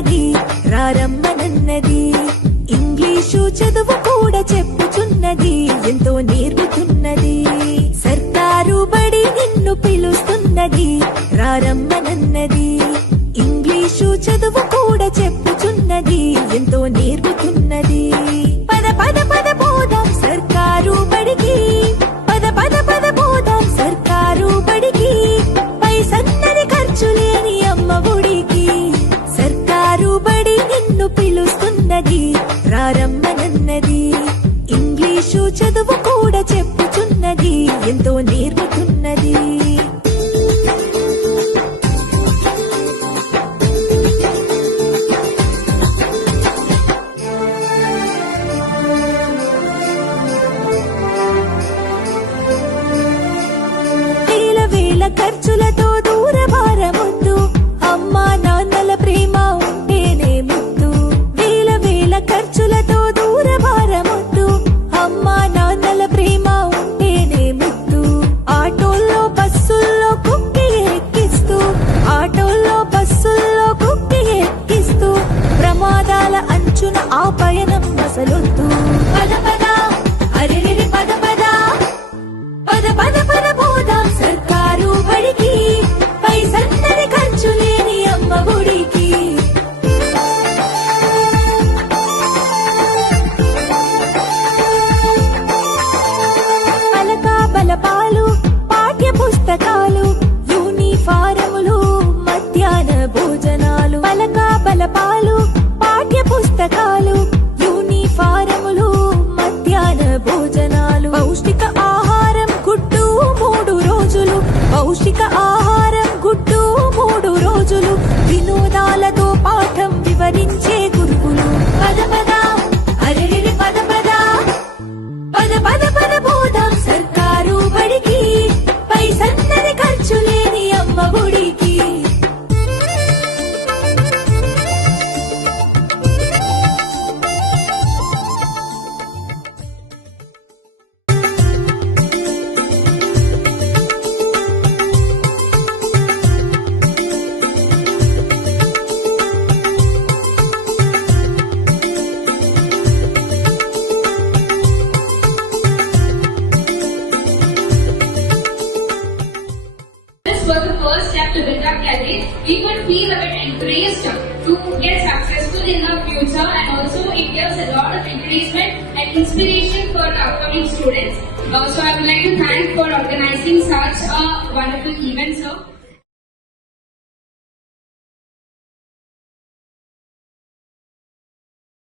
పిలుస్తున్నది రారమ్మనన్నది. English చదువు కూడా చెప్పుచున్నది ఎంతో నేర్పుతున్నది. సర్కారు బడి నిన్ను పిలుస్తున్నది రారమ్మనన్నది. ఇంగ్లీషు చదువు కూడా చెప్పుచున్నది ఎంతో నేర్పుతున్నది. పద పద పద పోదాం సర్కారు బడికి, పద పద పద పోదాం సర్కారు బడికి. పైసన్నది ఖర్చు లేని అమ్మ ఒడికి. సర్కారు బడి నిన్ను పిలుస్తున్నది రారమ్మనన్నది. ఇంగ్లీషు చదువు కూడా చెప్పుచున్నది ఎంతో నేర్పుతున్నది. ఖర్చులతో దూరభారమొద్దు, అమ్మా నాన్నల ప్రేమ ఉంటేనే ముద్దు. వేల వేల ఖర్చులతో దూరభారమొద్దు, అమ్మా నాన్నల ప్రేమ ఉంటేనే ముద్దు. ఆటోల్లో బస్సుల్లో కుక్కి ఎక్కిస్తూ, ఆటోల్లో బస్సుల్లో కుక్కి ఎక్కిస్తూ ప్రమాదాల అంచున ఆ పయనం అసలొద్దు. పద పద అరెరెరి పద పద, పద పద పద పోదాం సర్కారు బడికి. పైసన్నది ఖర్చు లేని అమ్మ ఒడికి. పలక బలపాలు పాఠ్య పుస్తకాలు యూనిఫారములు మధ్యాహ్న భోజనాలు. పలక బలపాలు పాఠ్య పుస్తకాలు యూనిఫారములు మధ్యాహ్న భోజనాలు. పౌష్టిక ఆహారం గుడ్డు 3 రోజులు, పౌష్టిక ఆహారం గుడ్డు 3 రోజులు. వినోదాలతో పాఠం వివరించే గురువులు. పద పద అరెరెరి పద పద, పద పద పద పోదాం సర్కారు బడికి. పైసన్నది ఖర్చు లేని అమ్మ ఒడికి. For the first step to build up career, we could feel a bit encouraged to get successful in the future, and also it gives a lot of encouragement and inspiration for the upcoming students. So I would like to thank for organizing such a wonderful event, sir.